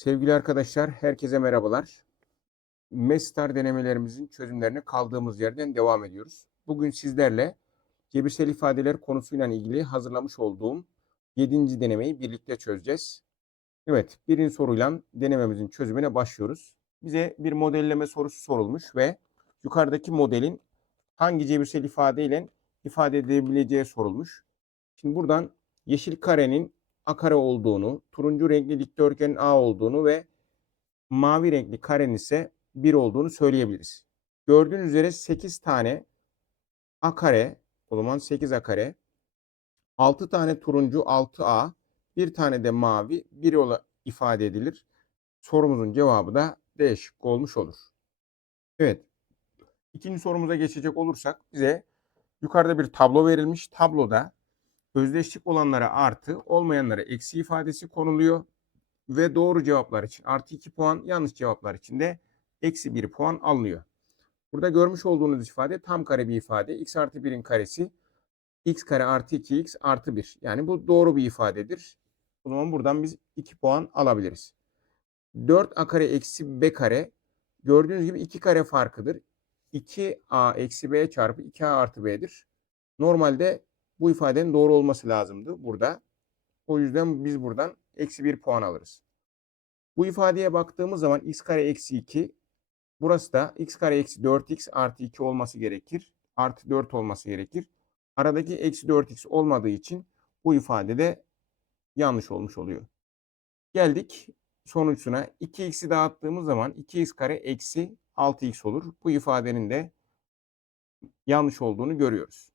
Sevgili arkadaşlar, herkese merhabalar. Mestar denemelerimizin çözümlerine kaldığımız yerden devam ediyoruz. Bugün sizlerle cebirsel ifadeler konusuyla ilgili hazırlamış olduğum 7. denemeyi birlikte çözeceğiz. Evet, birinci soruyla denememizin çözümüne başlıyoruz. Bize bir modelleme sorusu sorulmuş ve yukarıdaki modelin hangi cebirsel ifadeyle ifade edilebileceği sorulmuş. Şimdi buradan yeşil karenin A kare olduğunu, turuncu renkli dikdörtgenin A olduğunu ve mavi renkli karenin ise 1 olduğunu söyleyebiliriz. Gördüğünüz üzere 8 tane A kare, o zaman 8 A kare, 6 tane turuncu 6A, bir tane de mavi 1 olarak ifade edilir. Sorumuzun cevabı da D şıkkı olmuş olur. Evet. İkinci sorumuza geçecek olursak bize yukarıda bir tablo verilmiş. Tabloda özdeşlik olanlara artı, olmayanlara eksi ifadesi konuluyor. Ve doğru cevaplar için artı 2 puan, yanlış cevaplar için de eksi 1 puan alınıyor. Burada görmüş olduğunuz ifade tam kare bir ifade. x artı 1'in karesi x kare artı 2x artı 1. Yani bu doğru bir ifadedir. O zaman buradan biz 2 puan alabiliriz. 4a kare eksi b kare gördüğünüz gibi 2 kare farkıdır. 2a eksi b çarpı 2a artı b'dir. Normalde bu ifadenin doğru olması lazımdı burada. O yüzden biz buradan eksi 1 puan alırız. Bu ifadeye baktığımız zaman x kare eksi 2 burası da x kare eksi 4x artı 2 olması gerekir. Artı 4 olması gerekir. Aradaki eksi 4x olmadığı için bu ifade de yanlış olmuş oluyor. Geldik sonuçuna 2x'i dağıttığımız zaman 2x kare eksi 6x olur. Bu ifadenin de yanlış olduğunu görüyoruz.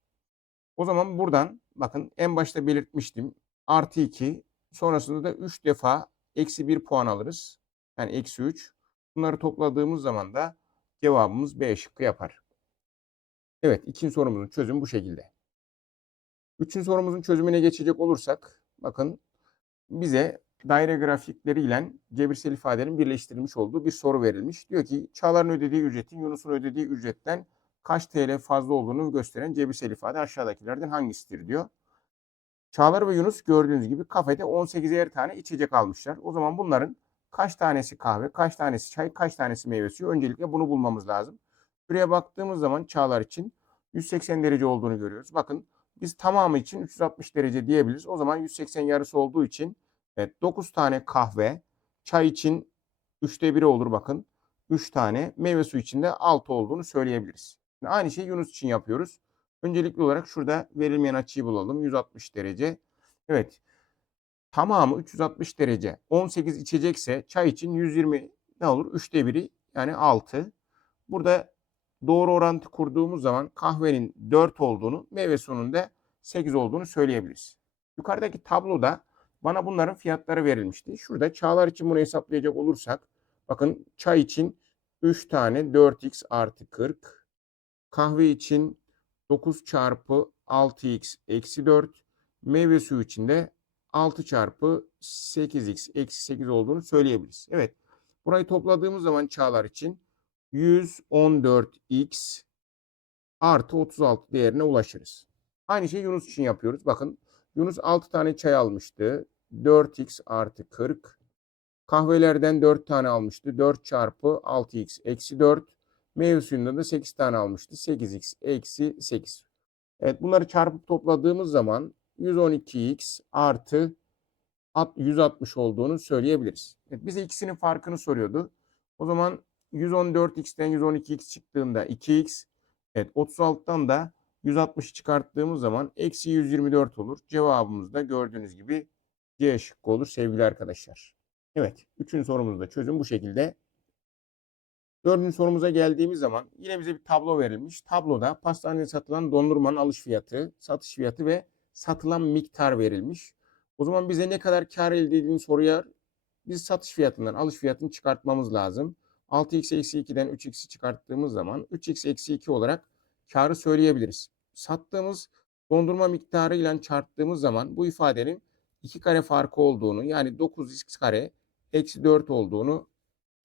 O zaman buradan bakın en başta belirtmiştim. Artı 2 sonrasında da 3 defa eksi 1 puan alırız. Yani eksi 3. Bunları topladığımız zaman da cevabımız B şıkkı yapar. Evet ikinci sorumuzun çözümü bu şekilde. Üçüncü sorumuzun çözümüne geçecek olursak bakın bize daire grafikleriyle cebirsel ifadenin birleştirilmiş olduğu bir soru verilmiş. Diyor ki Çağlar'ın ödediği ücretin Yunus'un ödediği ücretten kaç TL fazla olduğunu gösteren cebirsel ifade aşağıdakilerden hangisidir diyor. Çağlar ve Yunus gördüğünüz gibi kafede 18'er tane içecek almışlar. O zaman bunların kaç tanesi kahve, kaç tanesi çay, kaç tanesi meyve suyu? Öncelikle bunu bulmamız lazım. Buraya baktığımız zaman Çağlar için 180 derece olduğunu görüyoruz. Bakın biz tamamı için 360 derece diyebiliriz. O zaman 180 yarısı olduğu için evet 9 tane kahve, çay için 3'te 1'i olur bakın. 3 tane meyve suyu için de 6 olduğunu söyleyebiliriz. Aynı şeyi Yunus için yapıyoruz. Öncelikli olarak şurada verilmeyen açıyı bulalım. 160 derece. Evet. Tamamı 360 derece. 18 içecekse çay için 120 ne olur? 3'te 1'i yani 6. Burada doğru orantı kurduğumuz zaman kahvenin 4 olduğunu, meyve suyunun da 8 olduğunu söyleyebiliriz. Yukarıdaki tabloda bana bunların fiyatları verilmişti. Şurada çağlar için bunu hesaplayacak olursak bakın çay için 3 tane 4x artı 40. Kahve için 9 çarpı 6x eksi 4. Meyve suyu için de 6 çarpı 8x eksi 8 olduğunu söyleyebiliriz. Evet. Burayı topladığımız zaman çağlar için 114x artı 36 değerine ulaşırız. Aynı şeyi Yunus için yapıyoruz. Bakın Yunus 6 tane çay almıştı. 4x artı 40. Kahvelerden 4 tane almıştı. 4 çarpı 6x eksi 4. Meyve suyunda da 8 tane almıştı. 8x eksi 8. Evet bunları çarpıp topladığımız zaman 112x artı 160 olduğunu söyleyebiliriz. Evet, bize ikisinin farkını soruyordu. O zaman 114x'ten 112x çıktığında 2x. Evet 36'dan da 160 çıkarttığımız zaman eksi 124 olur. Cevabımız da gördüğünüz gibi C şıkkı olur sevgili arkadaşlar. Evet. Üçüncü sorumuzda çözüm bu şekilde. Dördüncü sorumuza geldiğimiz zaman yine bize bir tablo verilmiş. Tabloda pastanede satılan dondurmanın alış fiyatı, satış fiyatı ve satılan miktar verilmiş. O zaman bize ne kadar kar elde edildiğini soruyor. Biz satış fiyatından alış fiyatını çıkartmamız lazım. 6x eksi 2'den 3x'i çıkarttığımız zaman 3x eksi 2 olarak karı söyleyebiliriz. Sattığımız dondurma miktarı ile çarptığımız zaman bu ifadenin 2 kare farkı olduğunu yani 9x kare eksi 4 olduğunu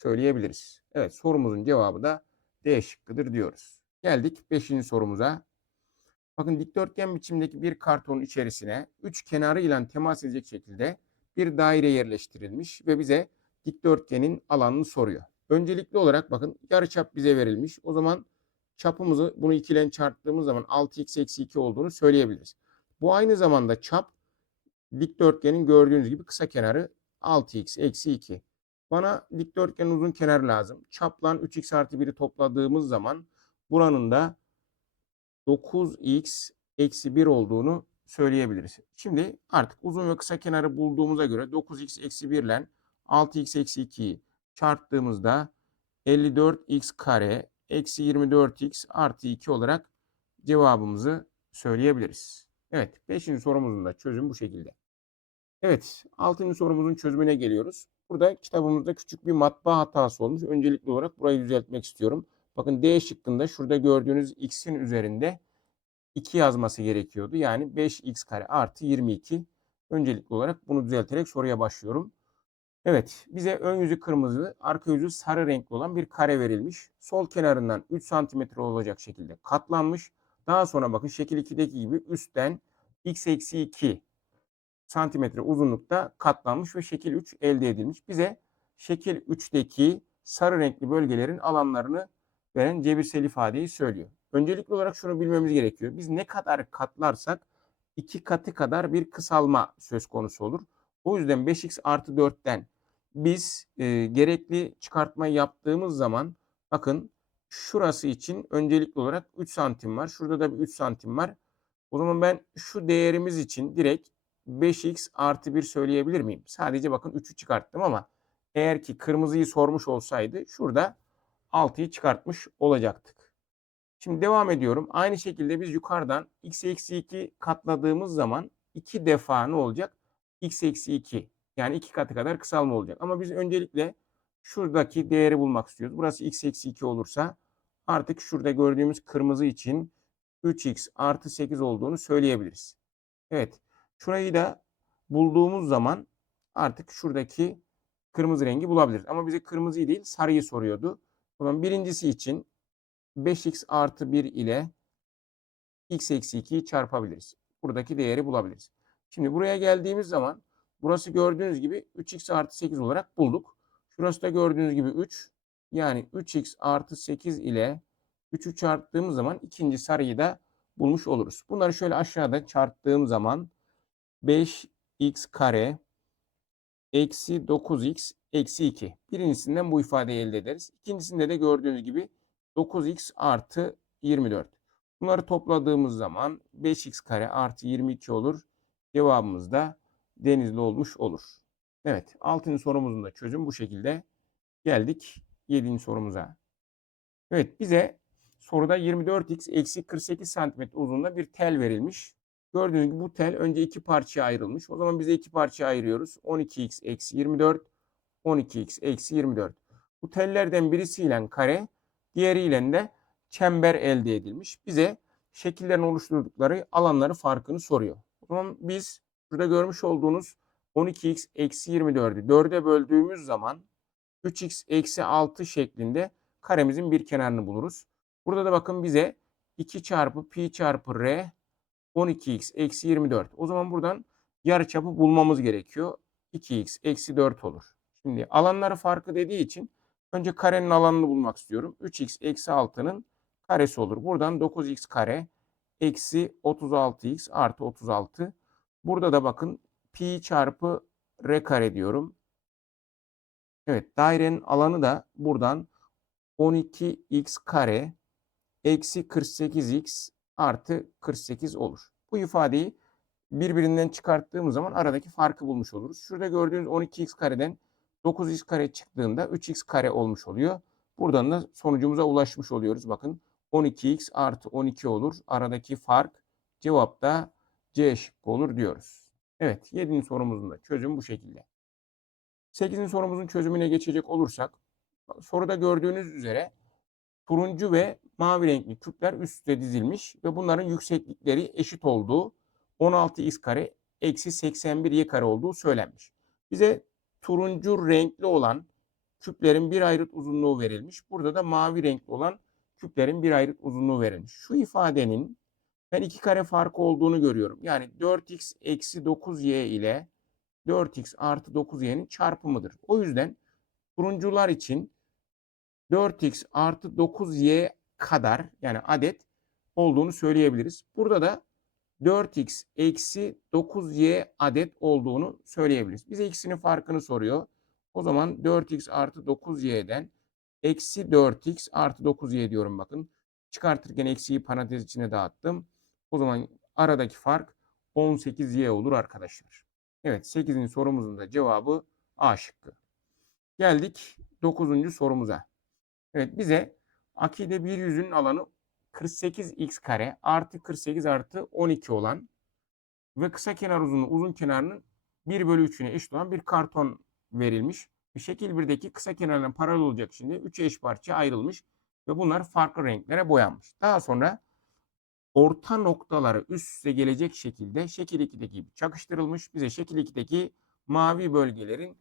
söyleyebiliriz. Evet sorumuzun cevabı da D şıkkıdır diyoruz. Geldik 5. sorumuza. Bakın dikdörtgen biçimdeki bir kartonun içerisine 3 kenarı ile temas edecek şekilde bir daire yerleştirilmiş ve bize dikdörtgenin alanını soruyor. Öncelikli olarak bakın yarıçap bize verilmiş. O zaman çapımızı bunu 2 ile çarptığımız zaman 6x eksi 2 olduğunu söyleyebiliriz. Bu aynı zamanda çap dikdörtgenin gördüğünüz gibi kısa kenarı 6x eksi 2. Bana dikdörtgenin uzun kenarı lazım. Çapla 3x artı 1'i topladığımız zaman buranın da 9x eksi 1 olduğunu söyleyebiliriz. Şimdi artık uzun ve kısa kenarı bulduğumuza göre 9x eksi 1 ile 6x eksi 2'yi çarptığımızda 54x kare eksi 24x artı 2 olarak cevabımızı söyleyebiliriz. Evet 5. sorumuzun da çözüm bu şekilde. Evet 6. sorumuzun çözümüne geliyoruz. Burada kitabımızda küçük bir matbaa hatası olmuş. Öncelikli olarak burayı düzeltmek istiyorum. Bakın D şıkkında şurada gördüğünüz x'in üzerinde 2 yazması gerekiyordu. Yani 5x kare artı 22. Öncelikli olarak bunu düzelterek soruya başlıyorum. Evet bize ön yüzü kırmızı, arka yüzü sarı renkli olan bir kare verilmiş. Sol kenarından 3 cm olacak şekilde katlanmış. Daha sonra bakın şekil 2'deki gibi üstten x eksi 2 santimetre uzunlukta katlanmış ve şekil 3 elde edilmiş. Bize şekil 3'teki sarı renkli bölgelerin alanlarını veren cebirsel ifadeyi söylüyor. Öncelikli olarak şunu bilmemiz gerekiyor. Biz ne kadar katlarsak iki katı kadar bir kısalma söz konusu olur. O yüzden 5x artı 4'ten biz e, gerekli çıkartmayı yaptığımız zaman bakın şurası için öncelikli olarak 3 santim var. Şurada da bir 3 santim var. O zaman ben şu değerimiz için direkt 5x artı 1 söyleyebilir miyim? Sadece bakın 3'ü çıkarttım ama eğer ki kırmızıyı sormuş olsaydı şurada 6'yı çıkartmış olacaktık. Şimdi devam ediyorum. Aynı şekilde biz yukarıdan x eksi 2 katladığımız zaman 2 defa ne olacak? x eksi 2 yani 2 katı kadar kısalma olacak. Ama biz öncelikle şuradaki değeri bulmak istiyoruz. Burası x eksi 2 olursa artık şurada gördüğümüz kırmızı için 3x artı 8 olduğunu söyleyebiliriz. Evet. Şurayı da bulduğumuz zaman artık şuradaki kırmızı rengi bulabiliriz. Ama bize kırmızıyı değil sarıyı soruyordu. O zaman birincisi için 5x artı 1 ile x eksi 2'yi çarpabiliriz. Buradaki değeri bulabiliriz. Şimdi buraya geldiğimiz zaman burası gördüğünüz gibi 3x artı 8 olarak bulduk. Şurası da gördüğünüz gibi 3. Yani 3x artı 8 ile 3'ü çarptığımız zaman ikinci sarıyı da bulmuş oluruz. Bunları şöyle aşağıda çarptığım zaman 5x kare eksi 9x eksi 2. Birincisinden bu ifadeyi elde ederiz. İkincisinde de gördüğünüz gibi 9x artı 24. Bunları topladığımız zaman 5x kare artı 22 olur. Cevabımız da denizli olmuş olur. Evet 6. sorumuzun da çözüm bu şekilde. Geldik 7. sorumuza. Evet bize soruda 24x eksi 48 santimetre uzunluğunda bir tel verilmiş. Gördüğünüz gibi bu tel önce iki parçaya ayrılmış. O zaman bize iki parçaya ayırıyoruz. 12x eksi 24, 12x eksi 24. Bu tellerden birisiyle kare, diğeriyle de çember elde edilmiş. Bize şekillerin oluşturdukları alanları farkını soruyor. O zaman biz burada görmüş olduğunuz 12x eksi 24'ü 4'e böldüğümüz zaman 3x eksi 6 şeklinde karemizin bir kenarını buluruz. Burada da bakın bize 2 çarpı pi çarpı r 12x eksi 24. O zaman buradan yarıçapı bulmamız gerekiyor. 2x eksi 4 olur. Şimdi alanları farkı dediği için önce karenin alanını bulmak istiyorum. 3x eksi 6'nın karesi olur. Buradan 9x kare eksi 36x artı 36. Burada da bakın pi çarpı r kare diyorum. Evet dairenin alanı da buradan 12x kare eksi 48x artı 48 olur. Bu ifadeyi birbirinden çıkarttığımız zaman aradaki farkı bulmuş oluruz. Şurada gördüğünüz 12x kareden 9x kare çıktığında 3x kare olmuş oluyor. Buradan da sonucumuza ulaşmış oluyoruz. Bakın 12x artı 12 olur. Aradaki fark cevap da C şıkkı olur diyoruz. Evet 7. sorumuzun da çözümü bu şekilde. 8. sorumuzun çözümüne geçecek olursak soruda gördüğünüz üzere turuncu ve mavi renkli küpler üst üste dizilmiş ve bunların yükseklikleri eşit olduğu 16x kare eksi 81y kare olduğu söylenmiş. Bize turuncu renkli olan küplerin bir ayrıt uzunluğu verilmiş. Burada da mavi renkli olan küplerin bir ayrıt uzunluğu verilmiş. Şu ifadenin ben iki kare farkı olduğunu görüyorum. Yani 4x eksi 9y ile 4x artı 9y'nin çarpımıdır. O yüzden turuncular için 4x artı 9y kadar yani adet olduğunu söyleyebiliriz. Burada da 4x eksi 9y adet olduğunu söyleyebiliriz. Bize ikisinin farkını soruyor. O zaman 4x artı 9y'den eksi 4x artı 9y diyorum bakın. Çıkartırken eksiyi parantez içine dağıttım. O zaman aradaki fark 18y olur arkadaşlar. Evet 8. sorumuzun da cevabı A şıkkı. Geldik 9. sorumuza. Evet bize akide bir yüzünün alanı 48x kare artı 48 artı 12 olan ve kısa kenar uzunluğu uzun kenarının 1 bölü 3'üne eşit olan bir karton verilmiş. Şekil 1'deki kısa kenarına paralel olacak şimdi 3 eş parça ayrılmış ve bunlar farklı renklere boyanmış. Daha sonra orta noktaları üst üste gelecek şekilde şekil 2'deki gibi çakıştırılmış. Bize şekil 2'deki mavi bölgelerin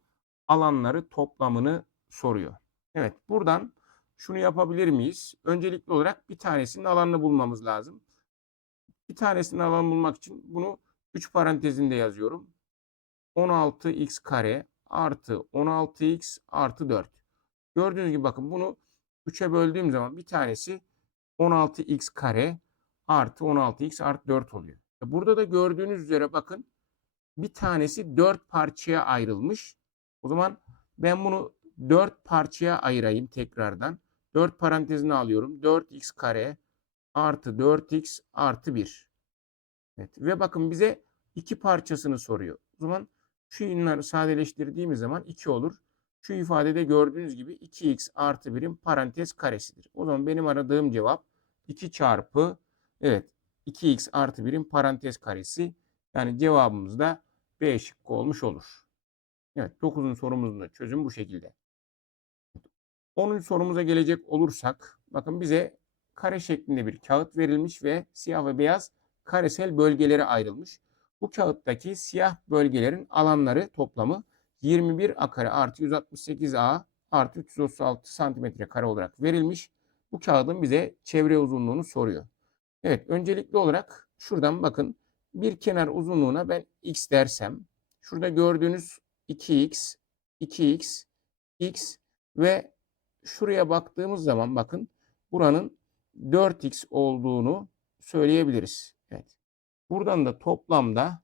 alanları toplamını soruyor. Evet buradan şunu yapabilir miyiz? Öncelikli olarak bir tanesinin alanını bulmamız lazım. Bir tanesinin alanını bulmak için bunu 3 parantezinde yazıyorum. 16x kare artı 16x artı 4. Gördüğünüz gibi bakın bunu 3'e böldüğüm zaman bir tanesi 16x kare artı 16x artı 4 oluyor. E, Burada da gördüğünüz üzere bakın bir tanesi 4 parçaya ayrılmış. O zaman ben bunu 4 parçaya ayırayım tekrardan. 4 parantezine alıyorum. 4x kare artı 4x artı 1. Evet. Ve bakın bize iki parçasını soruyor. O zaman şu yünleri sadeleştirdiğimiz zaman 2 olur. Şu ifadede gördüğünüz gibi 2x artı 1'in parantez karesidir. O zaman benim aradığım cevap 2 çarpı evet 2x artı 1'in parantez karesi. Yani cevabımız da B şıkkı olmuş olur. Evet 9. sorumuzun da çözümü bu şekilde. 10. sorumuza gelecek olursak bakın bize kare şeklinde bir kağıt verilmiş ve siyah ve beyaz karesel bölgelere ayrılmış. Bu kağıttaki siyah bölgelerin alanları toplamı 21 a kare artı 168 a artı 336 santimetre kare olarak verilmiş. Bu kağıdın bize çevre uzunluğunu soruyor. Evet öncelikli olarak şuradan bakın bir kenar uzunluğuna ben x dersem şurada gördüğünüz 2x, 2x, x ve şuraya baktığımız zaman bakın buranın 4x olduğunu söyleyebiliriz. Evet. Buradan da toplamda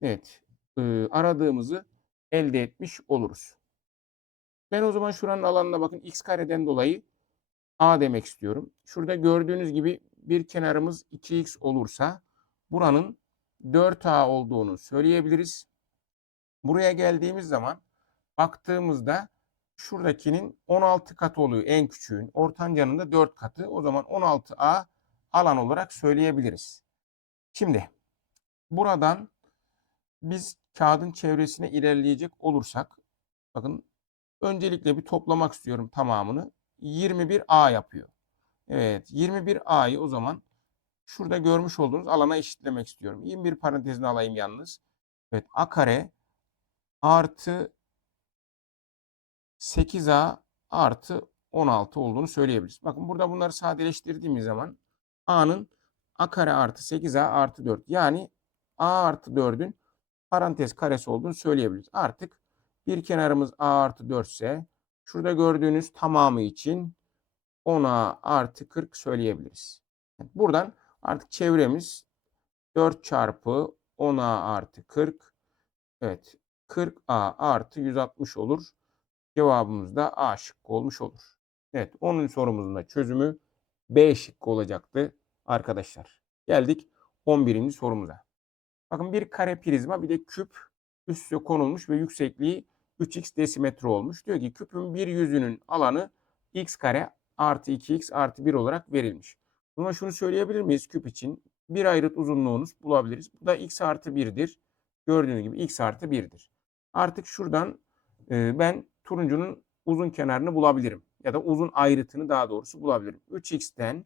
evet e, aradığımızı elde etmiş oluruz. Ben o zaman şuranın alanına bakın x kareden dolayı a demek istiyorum. Şurada gördüğünüz gibi bir kenarımız 2x olursa buranın 4a olduğunu söyleyebiliriz. Buraya geldiğimiz zaman baktığımızda şuradakinin 16 katı oluyor en küçüğün. Ortancanın da 4 katı. O zaman 16A alan olarak söyleyebiliriz. Şimdi buradan biz kağıdın çevresine ilerleyecek olursak bakın öncelikle bir toplamak istiyorum tamamını. 21A yapıyor. Evet 21A'yı o zaman şurada görmüş olduğunuz alana eşitlemek istiyorum. 21 parantezini alayım yalnız. Evet A kare artı 8A artı 16 olduğunu söyleyebiliriz. Bakın burada bunları sadeleştirdiğimiz zaman A'nın A kare artı 8A artı 4 yani A artı 4'ün parantez karesi olduğunu söyleyebiliriz. Artık bir kenarımız A artı 4 ise şurada gördüğünüz tamamı için 10A artı 40 söyleyebiliriz. Buradan artık çevremiz 4 çarpı 10A artı 40 evet 40A artı 160 olur. Cevabımız da A şıkkı olmuş olur. Evet 10. sorumuzun da çözümü B şıkkı olacaktı arkadaşlar. Geldik 11. sorumuza. Bakın bir kare prizma bir de küp üst üste konulmuş ve yüksekliği 3x desimetre olmuş. Diyor ki küpün bir yüzünün alanı x kare artı 2x artı 1 olarak verilmiş. Buna şunu söyleyebilir miyiz küp için? Bir ayrıt uzunluğunuz bulabiliriz. Bu da x artı 1'dir. Gördüğünüz gibi x artı 1'dir. Artık şuradan ben turuncunun uzun kenarını bulabilirim. Ya da uzun ayrıtını daha doğrusu bulabilirim. 3x'ten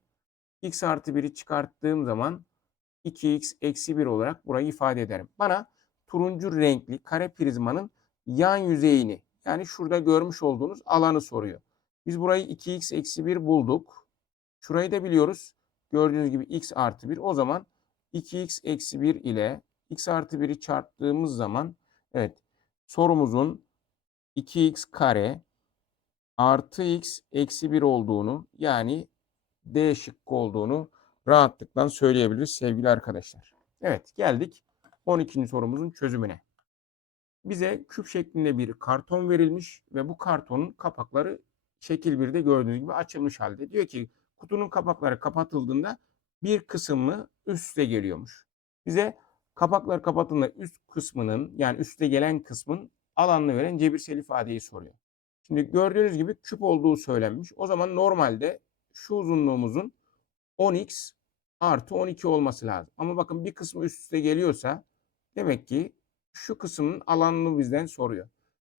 x artı 1'i çıkarttığım zaman 2x eksi 1 olarak burayı ifade ederim. Bana turuncu renkli kare prizmanın yan yüzeyini yani şurada görmüş olduğunuz alanı soruyor. Biz burayı 2x eksi 1 bulduk. Şurayı da biliyoruz. Gördüğünüz gibi x artı 1. O zaman 2x eksi 1 ile x artı 1'i çarptığımız zaman evet sorumuzun 2x kare artı x eksi 1 olduğunu yani D şıkkı olduğunu rahatlıkla söyleyebiliriz sevgili arkadaşlar. Evet geldik 12. sorumuzun çözümüne. Bize küp şeklinde bir karton verilmiş ve bu kartonun kapakları şekil 1'de gördüğünüz gibi açılmış halde. Diyor ki kutunun kapakları kapatıldığında bir kısmı üste geliyormuş. Bize kapaklar kapatıldığında üst kısmının yani üste gelen kısmın alanını veren cebirsel ifadeyi soruyor. Şimdi gördüğünüz gibi küp olduğu söylenmiş. O zaman normalde şu uzunluğumuzun 10x artı 12 olması lazım. Ama bakın bir kısmı üst üste geliyorsa demek ki şu kısmın alanını bizden soruyor.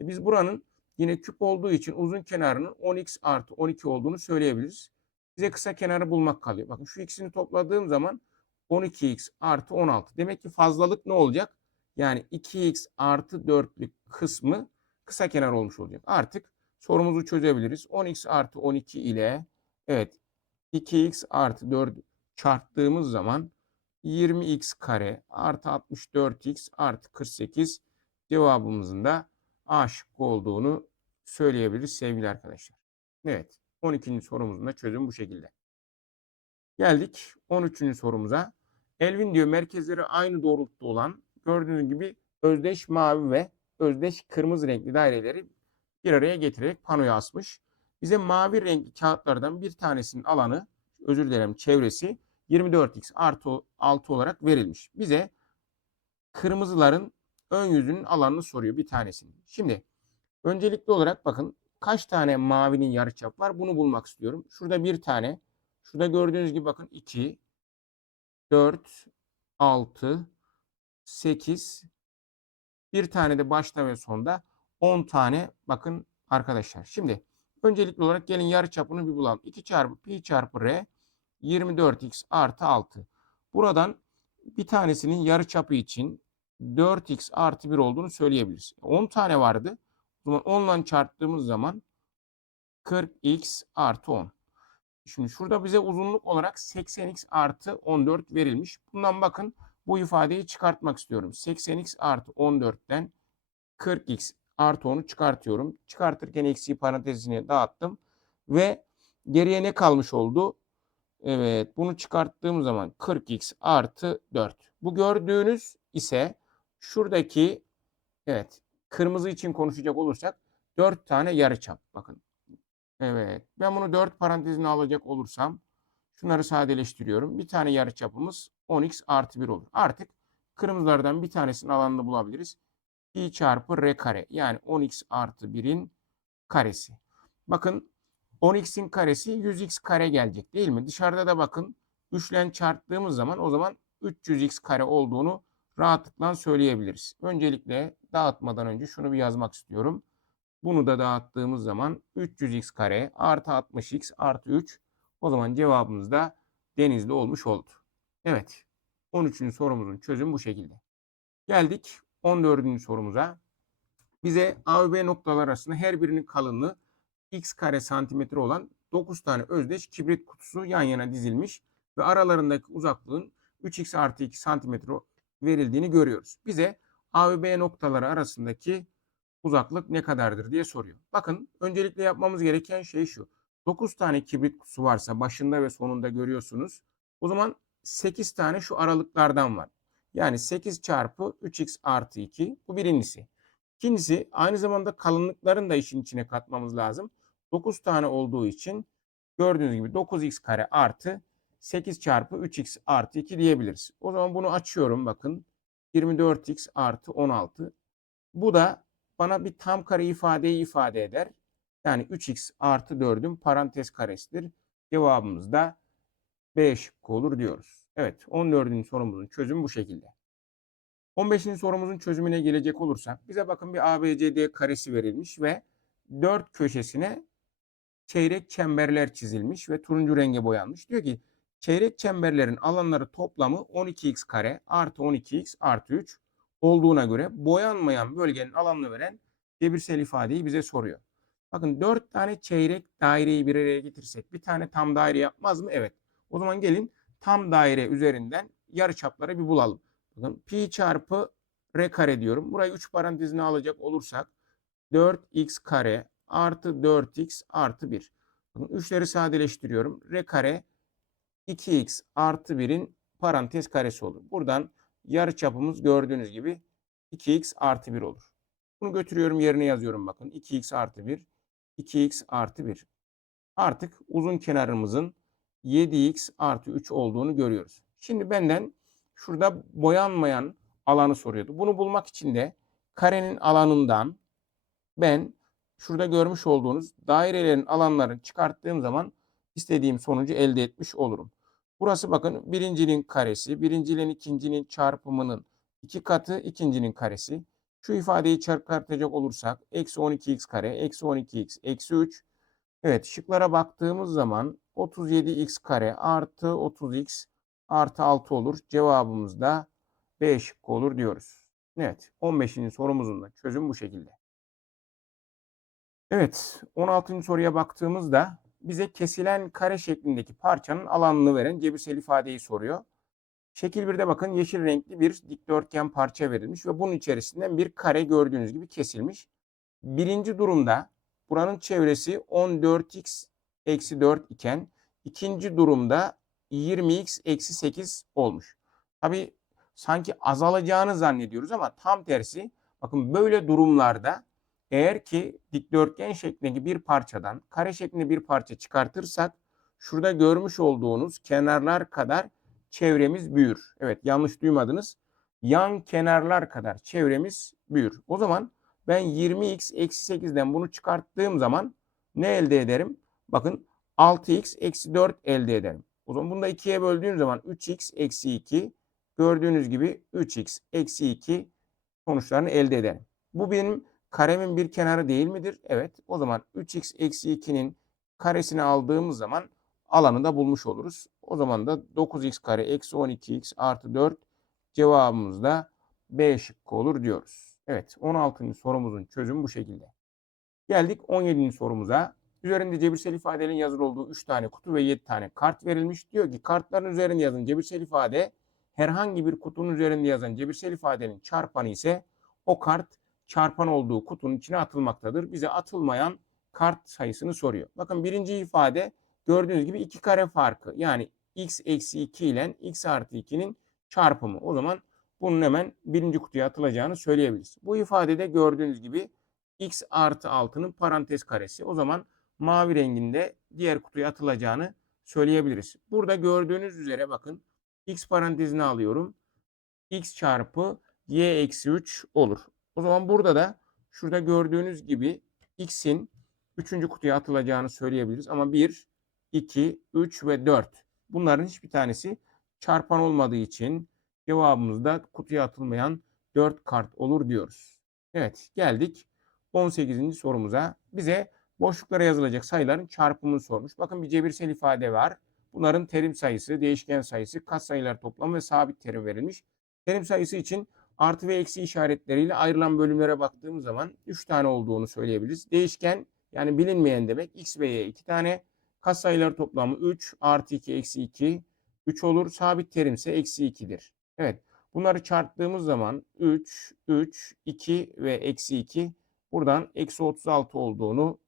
E biz buranın yine küp olduğu için uzun kenarının 10x artı 12 olduğunu söyleyebiliriz. Bize kısa kenarı bulmak kalıyor. Bakın şu ikisini topladığım zaman 12x artı 16. Demek ki fazlalık ne olacak? Yani 2x artı 4'lük kısmı kısa kenar olmuş olacak. Artık sorumuzu çözebiliriz. 10x artı 12 ile evet 2x artı 4 çarptığımız zaman 20x kare artı 64x artı 48 cevabımızın da A şıkkı olduğunu söyleyebiliriz sevgili arkadaşlar. Evet 12. sorumuzun da çözüm bu şekilde. Geldik 13. sorumuza. Elvin diyor merkezleri aynı doğrultuda olan gördüğünüz gibi özdeş mavi ve özdeş kırmızı renkli daireleri bir araya getirerek panoya asmış. Bize mavi renkli kağıtlardan bir tanesinin alanı özür dilerim çevresi 24x artı 6 olarak verilmiş. Bize kırmızıların ön yüzünün alanını soruyor bir tanesini. Şimdi öncelikli olarak bakın kaç tane mavinin yarıçap var bunu bulmak istiyorum. Şurada bir tane. Şurada gördüğünüz gibi bakın 2, 4, 6, 8, bir tane de başta ve sonda 10 tane bakın arkadaşlar. Şimdi öncelikli olarak gelin yarıçapını bir bulalım. 2 çarpı pi çarpı r 24x artı 6. Buradan bir tanesinin yarıçapı için 4x artı 1 olduğunu söyleyebiliriz. 10 tane vardı. O zaman 10 ile çarptığımız zaman 40x artı 10. Şimdi şurada bize uzunluk olarak 80x artı 14 verilmiş. Bundan bakın bu ifadeyi çıkartmak istiyorum. 80x artı 14'ten 40x artı 10'u çıkartıyorum. Çıkartırken eksiği parantezine dağıttım. Ve geriye ne kalmış oldu? Evet bunu çıkarttığım zaman 40x artı 4. Bu gördüğünüz ise şuradaki evet kırmızı için konuşacak olursak 4 tane yarıçap. Bakın. Evet ben bunu 4 parantezine alacak olursam şunları sadeleştiriyorum. Bir tane yarıçapımız 10x artı 1 olur. Artık kırmızılardan bir tanesinin alanını bulabiliriz. pi çarpı r kare yani 10x artı 1'in karesi. Bakın 10x'in karesi 100x kare gelecek değil mi? Dışarıda da bakın 3 ile çarptığımız zaman o zaman 300x kare olduğunu rahatlıkla söyleyebiliriz. Öncelikle dağıtmadan önce şunu bir yazmak istiyorum. Bunu da dağıttığımız zaman 300x kare artı 60x artı 3 o zaman cevabımız da denizli olmuş oldu. Evet 13. sorumuzun çözümü bu şekilde. Geldik 14. sorumuza. Bize A ve B noktalar arasında her birinin kalınlığı x kare santimetre olan 9 tane özdeş kibrit kutusu yan yana dizilmiş ve aralarındaki uzaklığın 3x artı 2 santimetre verildiğini görüyoruz. Bize A ve B noktaları arasındaki uzaklık ne kadardır diye soruyor. Bakın öncelikle yapmamız gereken şey şu. 9 tane kibrit kutusu varsa başında ve sonunda görüyorsunuz. O zaman 8 tane şu aralıklardan var. Yani 8 çarpı 3x artı 2 bu birincisi. İkincisi aynı zamanda kalınlıkların da işin içine katmamız lazım. 9 tane olduğu için gördüğünüz gibi 9x kare artı 8 çarpı 3x artı 2 diyebiliriz. O zaman bunu açıyorum bakın. 24x artı 16. Bu da bana bir tam kare ifadeyi ifade eder. Yani 3x artı 4'ün parantez karesidir. Cevabımız da B şıkkı olur diyoruz. Evet 14. sorumuzun çözümü bu şekilde. 15. sorumuzun çözümüne gelecek olursak bize bakın bir ABCD karesi verilmiş ve 4 köşesine çeyrek çemberler çizilmiş ve turuncu renge boyanmış. Diyor ki çeyrek çemberlerin alanları toplamı 12x kare artı 12x artı 3 olduğuna göre boyanmayan bölgenin alanını veren cebirsel ifadeyi bize soruyor. Bakın 4 tane çeyrek daireyi bir araya getirsek bir tane tam daire yapmaz mı? Evet. O zaman gelin tam daire üzerinden yarıçapları bir bulalım. Bakın pi çarpı r kare diyorum. Burayı 3 parantezine alacak olursak 4x kare artı 4x artı 1. Bakın 3'leri sadeleştiriyorum. R kare 2x artı 1'in parantez karesi olur. Buradan yarı çapımız gördüğünüz gibi 2x artı 1 olur. Bunu götürüyorum yerine yazıyorum bakın. 2x artı 1, 2x artı 1. Artık uzun kenarımızın 7x artı 3 olduğunu görüyoruz. Şimdi benden şurada boyanmayan alanı soruyordu. Bunu bulmak için de karenin alanından ben şurada görmüş olduğunuz dairelerin alanlarını çıkarttığım zaman istediğim sonucu elde etmiş olurum. Burası bakın birincinin karesi, birinciyle ikincinin çarpımının iki katı, ikincinin karesi. Şu ifadeyi çıkartacak olursak eksi 12x kare, eksi 12x, eksi 3. Evet şıklara baktığımız zaman 37x kare artı 30x artı 6 olur. Cevabımız da B şıkkı olur diyoruz. Evet 15. sorumuzun da çözüm bu şekilde. Evet 16. soruya baktığımızda bize kesilen kare şeklindeki parçanın alanını veren cebirsel ifadeyi soruyor. Şekil 1'de bakın yeşil renkli bir dikdörtgen parça verilmiş ve bunun içerisinden bir kare gördüğünüz gibi kesilmiş. Birinci durumda buranın çevresi 14x eksi 4 iken ikinci durumda 20x eksi 8 olmuş. Tabi sanki azalacağını zannediyoruz ama tam tersi bakın böyle durumlarda eğer ki dikdörtgen şeklindeki bir parçadan kare şeklinde bir parça çıkartırsak şurada görmüş olduğunuz kenarlar kadar çevremiz büyür. Evet yanlış duymadınız. Yan kenarlar kadar çevremiz büyür. O zaman ben 20x eksi 8'den bunu çıkarttığım zaman ne elde ederim? Bakın 6x eksi 4 elde ederim. O zaman bunu da 2'ye böldüğüm zaman 3x eksi 2 gördüğünüz gibi 3x eksi 2 sonuçlarını elde ederim. Bu benim karemin bir kenarı değil midir? Evet. O zaman 3x eksi 2'nin karesini aldığımız zaman alanı da bulmuş oluruz. O zaman da 9x kare eksi 12x artı 4 cevabımız da B şıkkı olur diyoruz. Evet 16. sorumuzun çözümü bu şekilde. Geldik 17. sorumuza. Üzerinde cebirsel ifadelerin yazılı olduğu 3 tane kutu ve 7 tane kart verilmiş. Diyor ki kartların üzerinde yazan cebirsel ifade herhangi bir kutunun üzerinde yazan cebirsel ifadenin çarpanı ise o kart çarpan olduğu kutunun içine atılmaktadır. Bize atılmayan kart sayısını soruyor. Bakın birinci ifade gördüğünüz gibi iki kare farkı. Yani x eksi 2 ile x artı 2'nin çarpımı. O zaman bunun hemen birinci kutuya atılacağını söyleyebiliriz. Bu ifadede gördüğünüz gibi x artı 6'nın parantez karesi. O zaman mavi renginde diğer kutuya atılacağını söyleyebiliriz. Burada gördüğünüz üzere bakın x parantezini alıyorum. x çarpı y eksi 3 olur. O zaman burada da şurada gördüğünüz gibi x'in 3. kutuya atılacağını söyleyebiliriz. Ama 1, 2, 3 ve 4 bunların hiçbir tanesi çarpan olmadığı için cevabımız da kutuya atılmayan 4 kart olur diyoruz. Evet geldik 18. sorumuza. Bize boşluklara yazılacak sayıların çarpımını sormuş. Bakın bir cebirsel ifade var. Bunların terim sayısı, değişken sayısı, katsayılar toplamı ve sabit terim verilmiş. Terim sayısı için artı ve eksi işaretleriyle ayrılan bölümlere baktığımız zaman 3 tane olduğunu söyleyebiliriz. Değişken yani bilinmeyen demek x ve y 2 tane. Katsayılar toplamı 3 artı 2 eksi 2 3 olur. Sabit terim ise eksi 2'dir. Evet bunları çarptığımız zaman 3, 3, 2 ve eksi 2 buradan eksi 36 olduğunu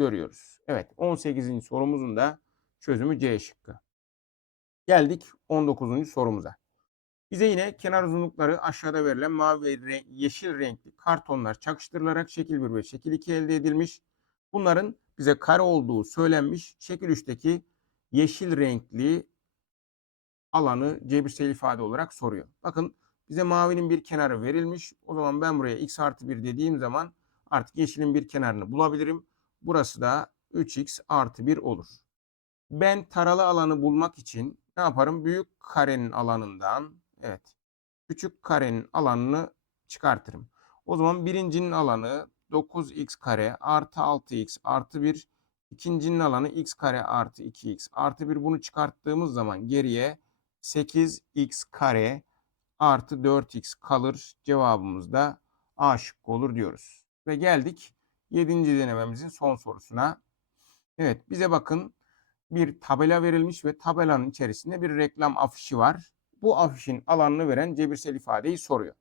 görüyoruz. Evet 18. sorumuzun da çözümü C şıkkı. Geldik 19. sorumuza. Bize yine kenar uzunlukları aşağıda verilen mavi ve renk, yeşil renkli kartonlar çakıştırılarak şekil 1 ve şekil 2 elde edilmiş. Bunların bize kare olduğu söylenmiş. Şekil 3'teki yeşil renkli alanı cebirsel ifade olarak soruyor. Bakın bize mavinin bir kenarı verilmiş. O zaman ben buraya x artı 1 dediğim zaman artık yeşilin bir kenarını bulabilirim. Burası da 3x artı 1 olur. Ben taralı alanı bulmak için ne yaparım? Büyük karenin alanından evet küçük karenin alanını çıkartırım. O zaman birincinin alanı 9x kare artı 6x artı 1. İkincinin alanı x kare artı 2x artı 1. Bunu çıkarttığımız zaman geriye 8x kare artı 4x kalır. Cevabımız da A şıkkı olur diyoruz. Ve geldik 7. denememizin son sorusuna. Evet bize bakın bir tabela verilmiş ve tabelanın içerisinde bir reklam afişi var. Bu afişin alanını veren cebirsel ifadeyi soruyor.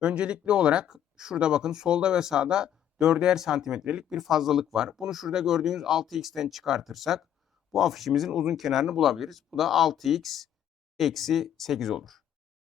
Öncelikli olarak şurada bakın solda ve sağda 4'er santimetrelik bir fazlalık var. Bunu şurada gördüğünüz 6x'ten çıkartırsak bu afişimizin uzun kenarını bulabiliriz. Bu da 6x eksi 8 olur.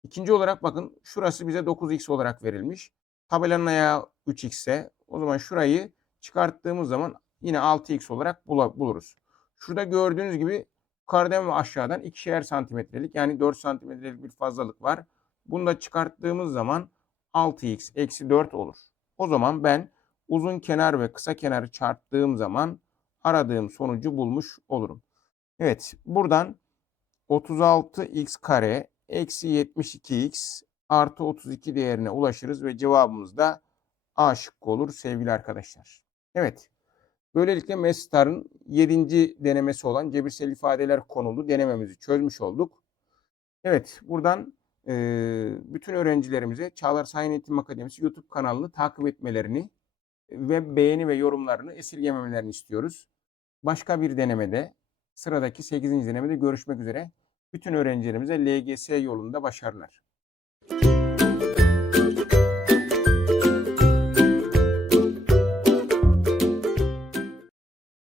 İkinci olarak bakın şurası bize 9x olarak verilmiş. Tabelanın ayağı 3x ise o zaman şurayı çıkarttığımız zaman yine 6x olarak buluruz. Şurada gördüğünüz gibi yukarıdan ve aşağıdan ikişer santimetrelik yani 4 santimetrelik bir fazlalık var. Bunu da çıkarttığımız zaman 6x eksi 4 olur. O zaman ben uzun kenar ve kısa kenarı çarptığım zaman aradığım sonucu bulmuş olurum. Evet buradan 36x kare eksi 72x artı 32 değerine ulaşırız ve cevabımız da A şıkkı olur sevgili arkadaşlar. Evet. Böylelikle MESTAR'ın 7. denemesi olan cebirsel ifadeler konulu denememizi çözmüş olduk. Evet buradan e, bütün öğrencilerimize Çağlar Sayın Eğitim Akademisi YouTube kanalını takip etmelerini ve beğeni ve yorumlarını esirgememelerini istiyoruz. Başka bir denemede sıradaki 8. denemede görüşmek üzere. Bütün öğrencilerimize LGS yolunda başarılar.